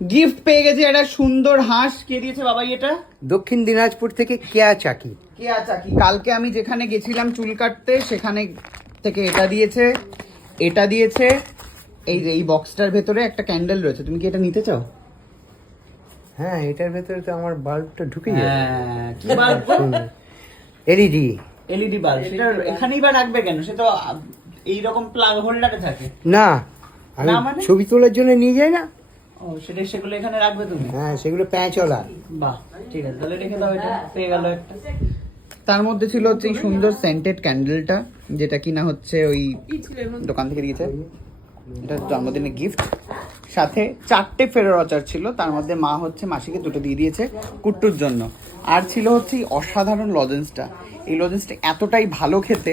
Gift পেয়ে গেছে একটা সুন্দর হাঁস কে দিয়েছে বাবাই এটা? দক্ষিণ দিনাজপুর থেকে কেয়া চাকি। কেয়া চাকি। কালকে আমি যেখানে গেছিলাম চুল কাটতে সেখানে থেকে এটা দিয়েছে এটা দিয়েছে। এই যে এই বক্সটার ভেতরে একটা ক্যান্ডেল রয়েছে। তুমি কি এটা নিতে চাও? হ্যাঁ এটার ভেতরে তো আমার বাল্বটা ঢুকে যায় হ্যাঁ কি বাল্ব? LED LED bulb. সেটা এখানেই বা রাখবে কেন? সে তো এই রকম প্লাগ হোল্ডারে থাকে। না আমি মানে? ছবি তোলার জন্য নিয়ে যাই না? ও সেটা সেগুলো এখানে রাখবে তুমি? হ্যাঁ সেগুলো প্যাঁচলা বাহ ঠিক আছে তাহলে রেখে দাও এটা পেয়ে গেল একটা। তার মধ্যে ছিল হচ্ছে এই সুন্দর সেন্টেড ক্যান্ডেলটা যেটা কিনা হচ্ছে ওই দোকান থেকে দিয়েছে। এটা জন্মদিনের গিফট সাথে চারটে ফেরোর আচার ছিল তার মধ্যে মা হচ্ছে মাসিকে দুটো দিয়ে দিয়েছে কুট্টুর জন্য। আর ছিল হচ্ছে এই অসাধারণ লজেন্সটা এই লজেন্সটা এতটাই ভালো খেতে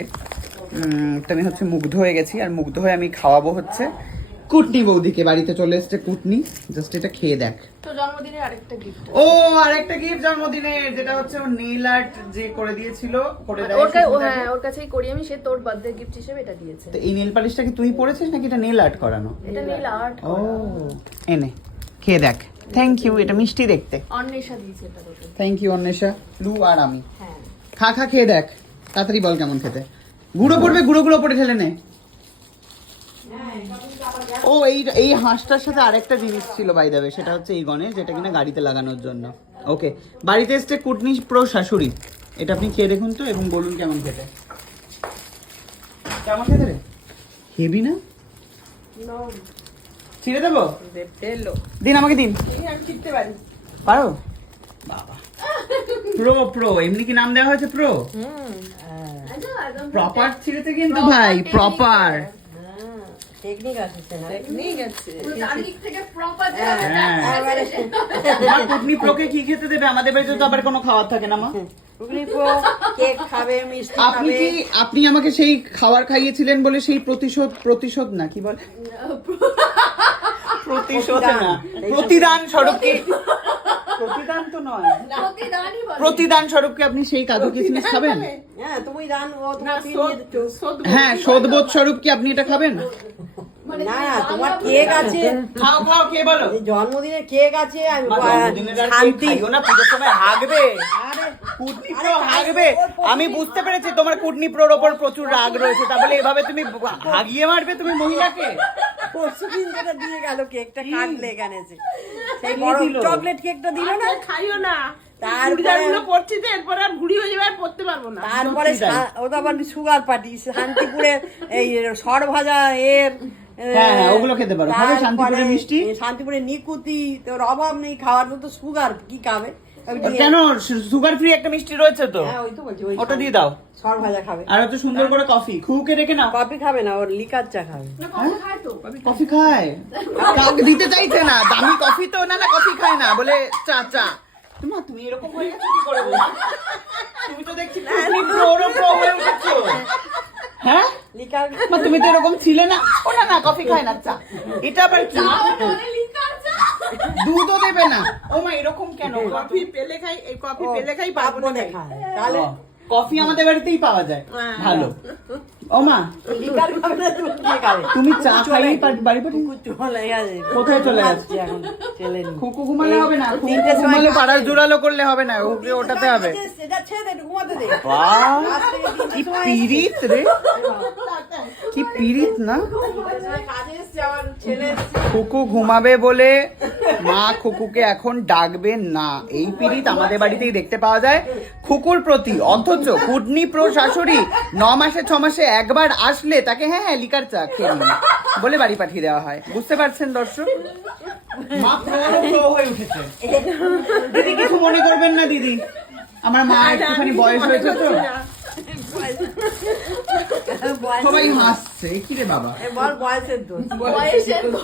আমি হচ্ছে মুগ্ধ হয়ে গেছি আর মুগ্ধ হয়ে আমি খাওয়াবো হচ্ছে। কুটনি বৌদিকে বাড়িতে চলে এসছে কুটনি। জাস্ট এটা খেয়ে দেখ। তো জন্মদিনের আরেকটা গিফট ও আরেকটা গিফট জন্মদিনের যেটা হচ্ছে ওর নেইল আর্ট যে করে দিয়েছিল করে দেয় ওর কাছে হ্যাঁ ওর কাছেই করি আমি সে তোর বার্থডে গিফট হিসেবে এটা দিয়েছে। তো এই নেল পালিশটা কি তুই পড়েছিস নাকি এটা নেল আর্ট করানো? এটা নীল আর্ট ও এনে খেয়ে দেখ। থ্যাংক ইউ এটা মিষ্টি দেখতে। অন্বেষা দিয়েছে এটা থ্যাংক ইউ অন্বেষা লু আর আমি। হ্যাঁ। খা খা খেয়ে দেখ। তাড়াতাড়ি বল কেমন খেতে। গুঁড়ো পড়বে গুঁড়ো গুঁড়ো পড়ে ঠেলে নে। ও এই এই হাঁসটার সাথে আরেকটা জিনিস ছিল বাই দেবে সেটা হচ্ছে এই গণেশ যেটা কিনা গাড়িতে লাগানোর জন্য। ওকে বাড়িতে এসছে কুটনি প্রো শাশুড়ি। এটা আপনি খেয়ে দেখুন তো এবং বলুন কেমন খেতে। কেমন খেতে রে? হেভি না? ছিঁড়ে দেবো? দিন আমাকে দিন। পারো। বাবা। প্রো প্রো এমনি কি নাম দেওয়া হয়েছে প্রো প্রপার ছিঁড়েছে কিন্তু ভাই প্রপার টেকনিক আছে না টেকনিক আছে। চারিদিক থেকে প্রপার মা কুটনি প্রোকে কি খেতে দেবে? আমাদের বাড়িতে তো আবার কোনো খাবার থাকে না মা। কেক খাবে মিষ্টি আপনি কি আপনি আমাকে সেই খাবার খাইয়েছিলেন বলে সেই প্রতিশোধ প্রতিশোধ না কি বলে? প্রতিশোধ না। প্রতিদান স্বরূপ প্রতিদান তো নয়। প্রতিদান স্বরূপ কি আপনি সেই কাজু কিশমিশ খাবেন? হ্যাঁ তুমি দান ও তোমার ফিরিয়ে দিচ্ছ। হ্যাঁ স্বরূপ কি আপনি এটা খাবেন? না না তোমার কেক আছে। খাও। খাও কে বলো। জন্মদিনের কেক আছে আমি শান্তি। না পুজোর সময় হাগবে। হাগবে। বুঝতে পেরেছি তোমার কুডনি প্রোর ওপর প্রচুর রাগ রয়েছে। তাহলে এভাবে তুমি হাগিয়ে মারবে তুমি মহিলাকে? পরশু দিন যেটা দিয়ে গেল কেকটা কাটলে এখানে এসে। সেই বড় চকলেট কেকটা দিল না? খাইও না। তারপরে পরছি তো হয়ে আবার সুগার পার্টি শান্তিপুরে এই সর ভাজা এর হ্যাঁ, হ্যাঁ, ওগুলো খেতে পারো। খাবে মিষ্টি? এই শান্তিপুরের নিকুতি তোর অভাব নেই খাওয়ার মতো সুগার কি খাবে? কেন? সুগার ফ্রি একটা মিষ্টি রয়েছে তো। হ্যাঁ ওই তো বলছি ওই ওটা দিয়ে দাও। সর ভাজা খাবে। আর হচ্ছে সুন্দর করে কফি খুকে রেখে নাও। কফি খাবে না ওর লিকার চা খাবে। কফি খায় কাউকে দিতে চাইছে না। দামি কফি তো না না কফি খায় না। বলে চা চা। তোমা তুমি এরকম হয়ে গেছো কি করে তুমি তো দেখছি কুটনি pro রো pro হয়ে উঠেছো। হ্যাঁ? লিকার তুমি তো এরকম ছিলে না। ও না না কফি খায় না চা। এটা আবার কি? দুধও দেবে না। ও মা এরকম কেন? কফি পেলে খাই এই কফি পেলে খাই পাপ পাবো না খায়। তাহলে কফি আমাদের বাড়িতেই পাওয়া যায়। ভালো। ও মা তুমি চা খাইলেই বাড়ি পাঠিয়ে কোথায় চলে? এখন খুকু ঘুমালে হবে না? খুকু ঘুমালে পাড়ার জোড়ালো করলে হবে না ওকে ওটাতে হবে। সেটা ছেড়ে দে, ঘুমাতে দে। বাহ! রাত থেকে তিনটের কি পিরিত রে। কি পিরিত না। খুকু ঘুমাবে বলে মা খুকুকে এখন ডাকবে না। এই পিরিত আমাদের বাড়িতেই দেখতে পাওয়া যায় খুকুর প্রতি। অথচ কুডনি প্রো শাশুড়ি ন মাসে ছ মাসে একবার আসলে তাকে হ্যাঁ হ্যাঁ লিকার চা খেয়ে নিন বলে বাড়ি পাঠিয়ে দেওয়া হয়। বুঝতে পারছেন দর্শক? মা হয়ে উঠেছে। দিদি কিছু মনে করবেন না দিদি? আমার মা একটুখানি বয়স হয়েছে তো। সবাই হাসছে। কি রে বাবা? বয়সের দোষ। বয়সের তো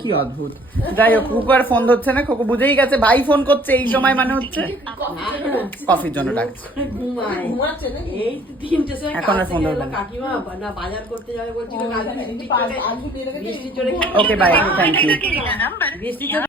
কি অদ্ভুত। যাই হোক কুকু আর ফোন ধরছে না। কুকু বুঝেই গেছে ভাই ফোন করছে এই সময় মানে হচ্ছে কফির জন্য ডাকছে। এখন আর ফোন ধরবে না। Okay bye thank you